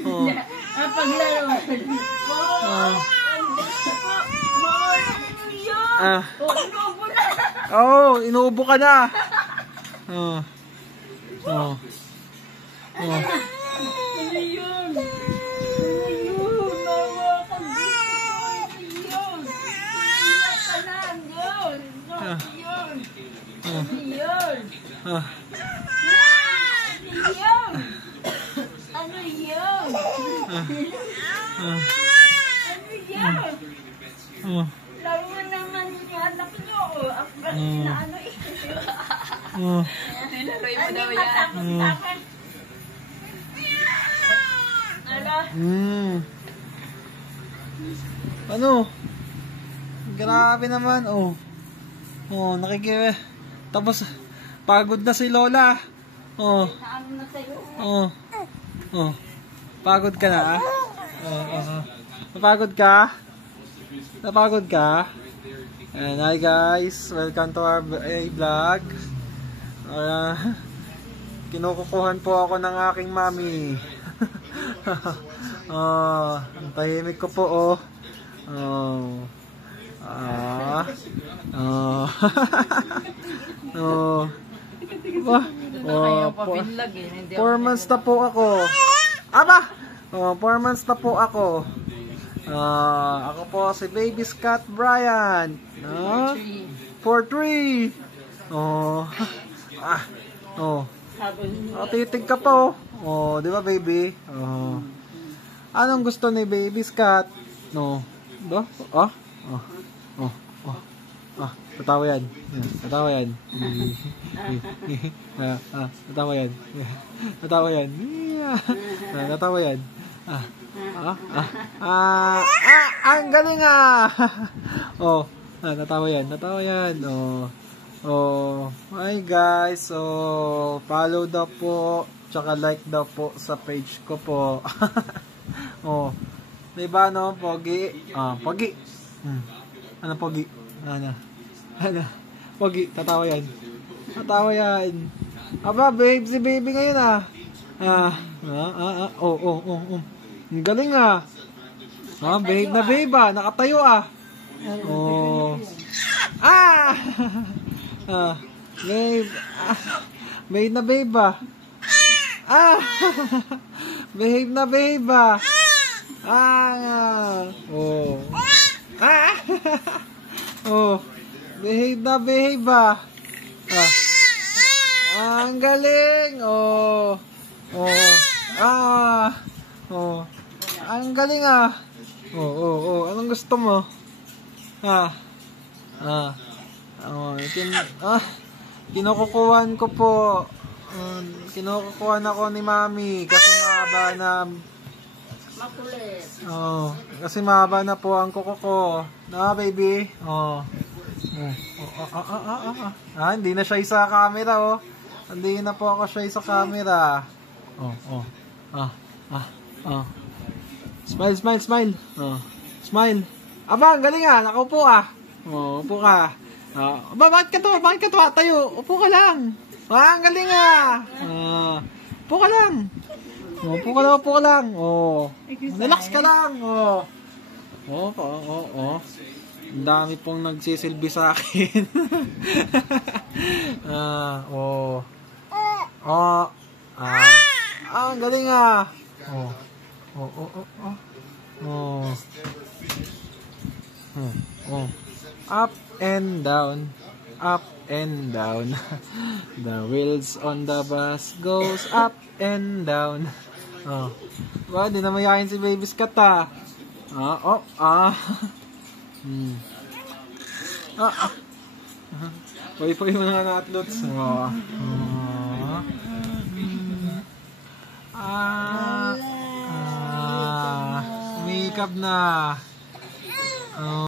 Oh. Paglaro. Oh, inuubo ka na. Oh. Oh. Oh. Ano yun? Ano yun? Nawa ka dito. Ano yun? Iyak ka lang yun. Ano yun? Ano yun? Ah. Ano yun? Ano yun? Ano yun? Oh. Laro naman yung anak nyo. Na ano eh. Oh. Nilaroy mo daw yan. Ano? Grabe naman. Oh. Oh, tapos pagod na si Lola. Oh. Oh. Oh. Pagod ka na? Oh. Napagod ka? Napagod ka? And hi guys, welcome to our vlog. Kinukukuhan po ako ng aking mami. Ang tahimik ko po, oh. Oh. 4 months na po ako. Aba! 4 months na po ako. Ako po si Baby Scott Bryant. 4-3. Oh. Titig ka po. Oh, di ba baby? Oh. Anong gusto ni Baby Scott? No. Do? Tatawa yan. Tatawa yan. Tatawa yan. Tatawa yan. Tatawa yan. Ang galing ah. Oh, tatawa yan. Tatawa yan. Oh, hi guys. So, follow daw po, tsaka like daw po sa page ko po. Oh, diba no, pogi? Pogi. Ano pogi? Ano? Pogi, tatawa yan. Tatawa yan. Aba, babe, si baby ngayon ah. Ang galing ah. Babe na babe ah, nakatayo ah. Oh. Babe. Babe na babe ah. Babe na babe ah. Oh. Oh. Behave na behave ah. Ang galing. Oh. Ang galing ah. Anong gusto mo? Kinukukuhan ko po. Kinukukuhan ako ni Mami kasi mahaba na. Makulit. Kasi mahaba na po ang kuko ko. Baby. Hindi na siya sa camera oh. Hindi na po ako siya sa camera. Smile. Smile. Aba, ang galing ah. Nakaupo ah. Upo ka. Bakit ka to? Tayo. Upo ka lang. Ang galing ah. Upo ka lang. Upo ka lang. Relax ka lang. Ang dami pong nagsisilbi sa akin. Ang galing ah. Up and down. Up and down. The wheels on the bus goes up and down. Di na mayayain si Baby Scott ah. Pwede mo na na-uploads. Umikap na.